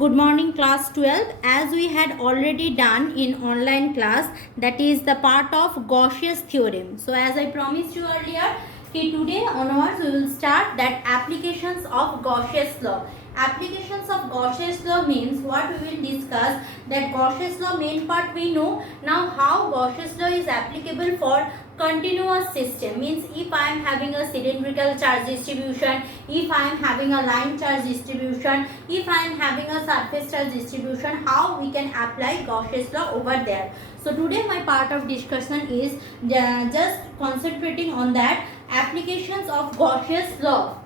Good morning class 12. As we had already done in online class, that is the part of Gaussian theorem. So as I promised you earlier, today onwards we will start that applications of Gaussian law. Applications of Gaussian law means what we will discuss, that Gaussian law main part we know. Now how Gaussian law is applicable for continuous system, means if I am having a cylindrical charge distribution, if I am having a line charge distribution, if I am having a surface charge distribution, how we can apply Gaussian law over there. So today my part of discussion is just concentrating on that applications of Gaussian law.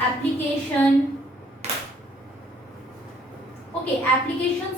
Applications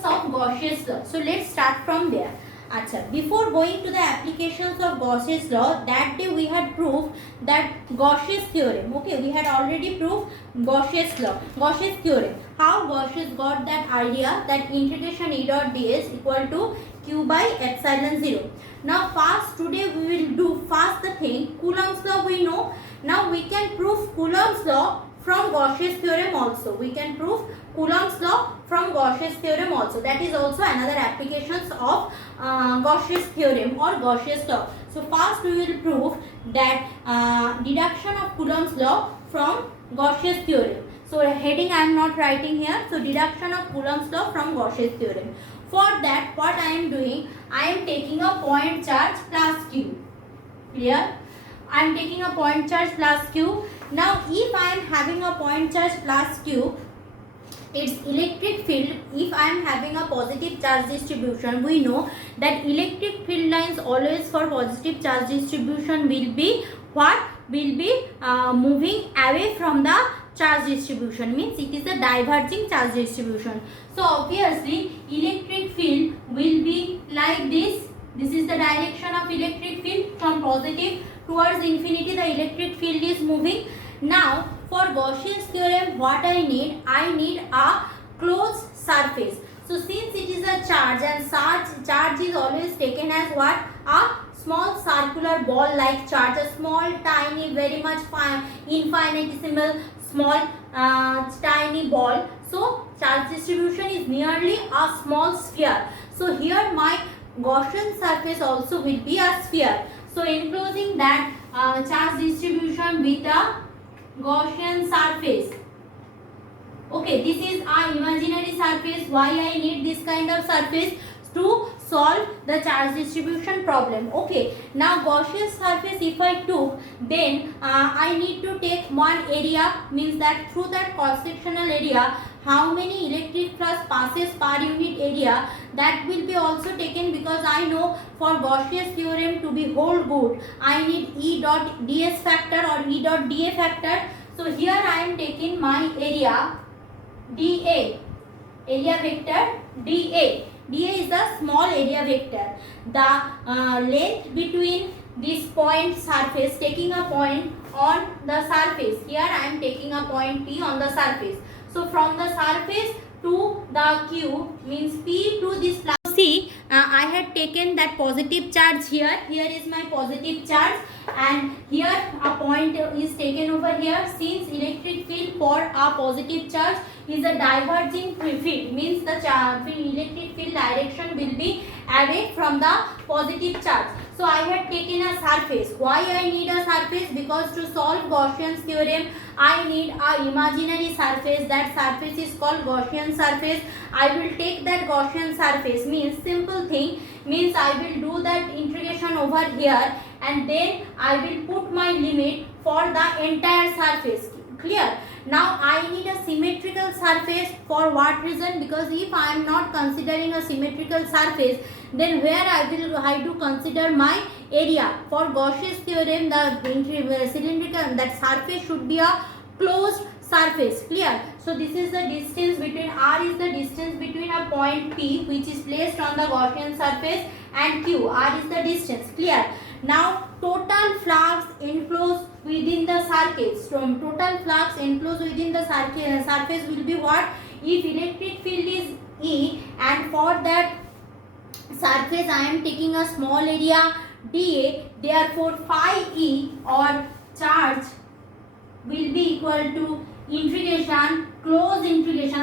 of Gaussian law. So let's start from there. Acha, before going to the applications of Gaussian law, that day we had proved that Gaussian theorem. Okay, we had already proved Gaussian law, Gaussian theorem. How Gaussian got that idea that integration E dot ds equal to q by epsilon 0. Now first today we will do first the thing, Coulomb's law we know. Now we can prove Coulomb's law from Gaussian theorem also. We can prove Coulomb's law from Gaussian theorem also. That is also another applications of Gaussian theorem or Gaussian law. So first we will prove that deduction of Coulomb's law from Gaussian theorem. So heading I am not writing here. So deduction of Coulomb's law from Gaussian theorem. For that what I am doing, I am taking a point charge plus q. Clear? I am taking a point charge plus q. Now if I am having a point charge plus q, its electric field, if I am having a positive charge distribution, we know that electric field lines always for positive charge distribution will be what? Will be moving away from the charge distribution, means it is a diverging charge distribution. So obviously electric field will be like this. This is the direction of electric field, from positive towards infinity the electric field is moving. Now for Gaussian theorem what I need a closed surface. So since it is a charge and charge is always taken as what? A small circular ball like charge, a small tiny very much fine infinitesimal small tiny ball. So charge distribution is merely a small sphere. So here my Gaussian surface also will be a sphere. So enclosing that charge distribution with a Gaussian surface. Okay, this is our imaginary surface. Why I need this kind of surface? To solve the charge distribution problem. Okay, now Gaussian surface if I took, then I need to take one area, means that through that cross-sectional area how many electric flux passes per unit area, that will be also taken, because I know for Gaussian theorem to be whole good I need E dot ds factor or E dot dA factor. So here I am taking my area dA, area vector dA. dA is the small area vector. The length between this point surface, taking a point on the surface. Here I am taking a point P on the surface. So from the surface to the Q, means P to this plus. See, I had taken that positive charge here. Here is my positive charge, and here a point is taken over here. Since electric field for a positive charge is a diverging field, means the electric field direction will be away from the positive charge. So I had taken a surface. Why I need a surface? Because to solve Gaussian theorem I need a imaginary surface. That surface is called Gaussian surface. I will take that Gaussian surface, means simple thing, means I will do that integration over here, and then I will put my limit for the entire surface. Clear? Now I need a symmetrical surface. For what reason? Because if I am not considering a symmetrical surface, then where I do consider my area. For Gaussian theorem the cylindrical that surface should be a closed surface. Clear? So this is the distance between, R is the distance between a point P which is placed on the Gaussian surface, and Q, R is the distance. Clear? Now total flux inflows within the surface. From total flux inflows within the surface will be what? If electric field is E, and for that surface I am taking a small area dA, therefore phi E or charge will be equal to integration, close integration.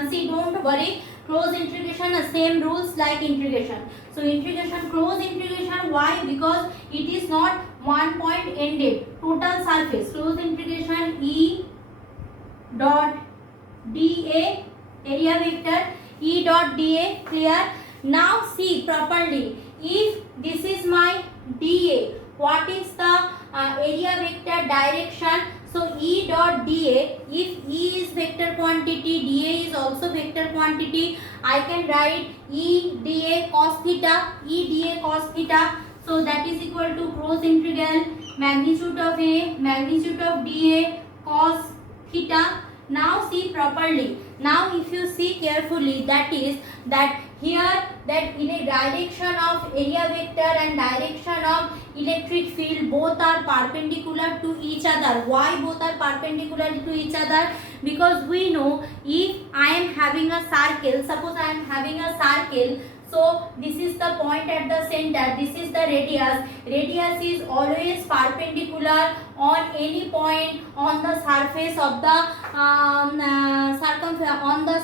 don't worry. Close integration, the same rules like integration. So integration, close integration, why? Because it is not one point ended. Total surface, close integration E dot dA, area vector E dot dA, clear? Now see properly, if this is my dA, what is the area vector direction? So E dot dA, if E is vector quantity, dA is also vector quantity, I can write E dA cos theta, E dA cos theta. So that is equal to cross integral magnitude of A, magnitude of dA cos theta. Now see properly. Now if you see carefully, that is that here that in a direction of area vector and direction of electric field, both are perpendicular to each other. Why both are perpendicular to each other? Because we know if I am having a circle, suppose I am having a circle, so this is the point at the center, this is the radius. Radius is always perpendicular on any point on the surface of the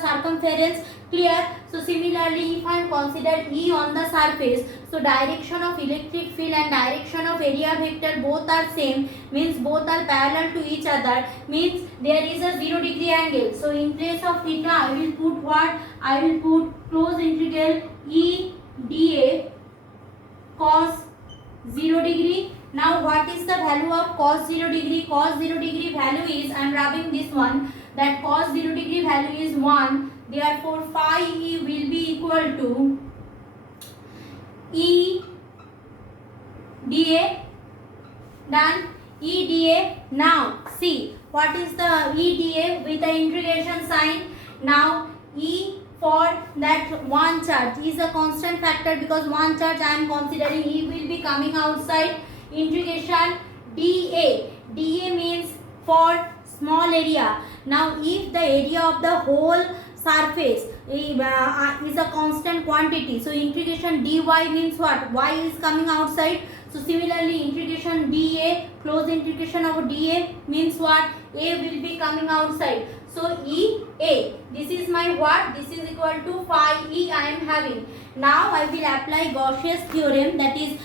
circumference, clear? So similarly, if I am consider E on the surface, so direction of electric field and direction of area vector both are same, means both are parallel to each other, means there is a 0 degree angle. So in place of theta, I will put what? I will put close integral E dA cos 0 degree. Now what is the value of cos 0 degree? Cos 0 degree value is, I am rubbing this one, that cos 0 degree value is 1. Therefore phi E will be equal to E dA. Done. E dA. Now see what is the E dA with the integration sign. Now E for that one charge is a constant factor, because one charge I am considering, E will be coming outside. Integration dA. dA means for small area. Now if the area of the whole surface is a constant quantity, so integration dy means what? Y is coming outside. So similarly integration dA, close integration of dA means what? A will be coming outside. So E A, this is my what? This is equal to phi E I am having. Now I will apply Gauss's theorem, that is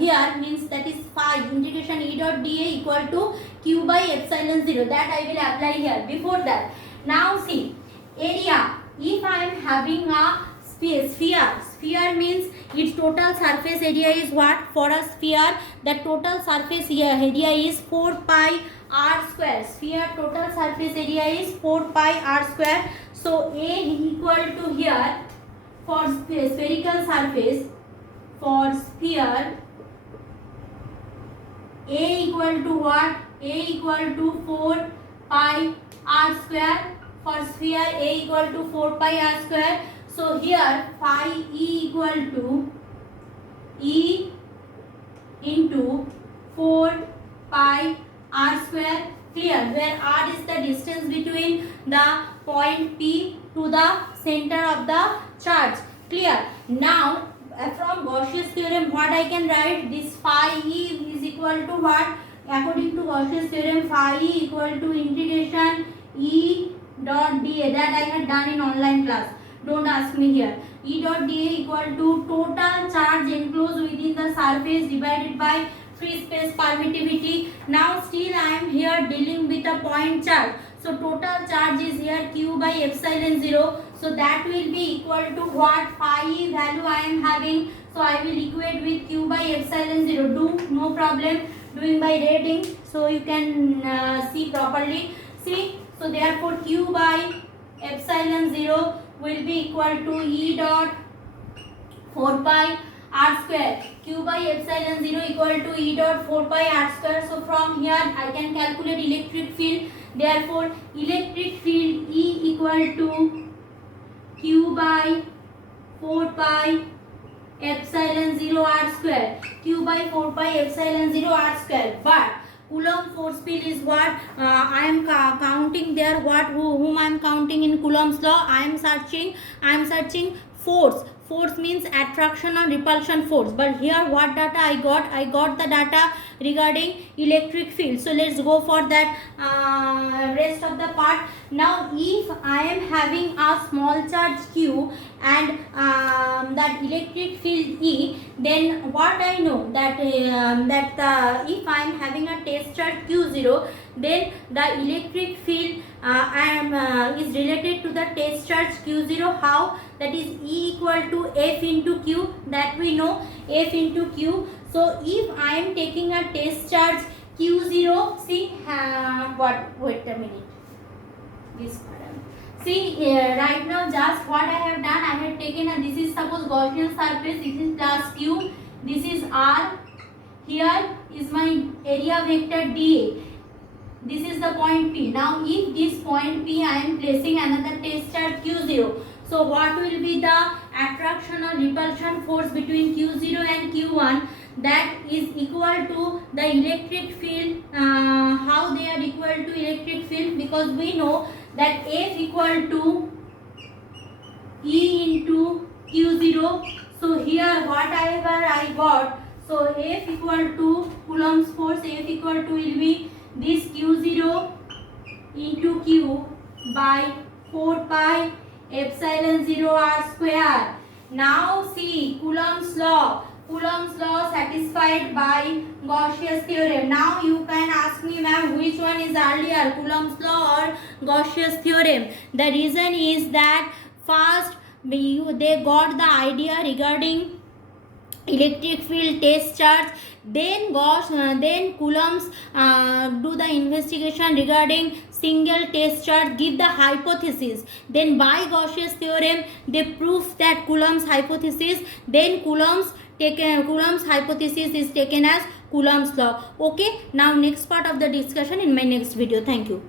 here means that is phi integration E dot dA equal to Q by epsilon 0. That I will apply here. Before that, now see area. If I am having a sphere means its total surface area is what? For a sphere, the total surface area is 4 pi r square. Sphere total surface area is 4 pi r square. So A equal to here for spherical surface, for sphere, A equal to what? A equal to 4 pi r square. For sphere, A equal to 4 pi r square. So here phi E equal to E into 4 pi r square, clear? Where r is the distance between the point P to the center of the charge, clear? Now from Gauss's theorem, what I can write? This phi E is equal to what? According to Gauss's theorem, phi E equal to integration E dot dA, that I had done in online class. Don't ask me here. E dot dA equal to total charge enclosed within the surface divided by free space permittivity. Now still I am here dealing with a point charge. So total charge is here Q by epsilon 0. So that will be equal to what? Phi E value I am having. So I will equate with Q by epsilon 0. Do no problem doing by rating. So you can see properly. See. So therefore Q by epsilon 0 will be equal to E dot 4 pi r square. Q by epsilon 0 equal to E dot 4 pi r square. So from here I can calculate electric field. Therefore electric field E equal to Q by 4 pi epsilon 0 r square. Q by 4 pi epsilon 0 r square. But Coulomb force field is what? I am counting there what? Whom I am counting in Coulomb's law? I am searching force. Force means attraction or repulsion force. But here what data I got? I got the data regarding electric field. So let's go for that rest of the part. Now if I am having a small charge Q and that electric field E, then what I know that if I am having a test charge Q0, then the electric field is related to the test charge Q0. How? That is E equal to F into Q, that we know, F into Q. So if I am taking a test charge Q0, see wait a minute, this pattern. See right now just what I have done, I have taken a, this is suppose Gaussian surface, this is plus Q, this is R, here is my area vector dA, this is the point P. Now if this point P I am placing another test charge Q0, so what will be the attraction or repulsion force between Q0 and Q1? That is equal to the electric field. How they are equal to electric field? Because we know that F equal to E into Q0. So here whatever I got, so F equal to Coulomb's force, F equal to will be this Q0 into Q by 4 pi epsilon 0 R square. Now see Coulomb's law satisfied by Gaussian theorem. Now you can ask me, ma'am, which one is earlier, Coulomb's law or Gaussian theorem? The reason is that first they got the idea regarding electric field test charge, then Coulomb's do the investigation regarding single test charge, give the hypothesis, then by Gaussian theorem they prove that Coulomb's hypothesis, then Coulomb's hypothesis is taken as Coulomb's law. Okay, now next part of the discussion in my next video. Thank you.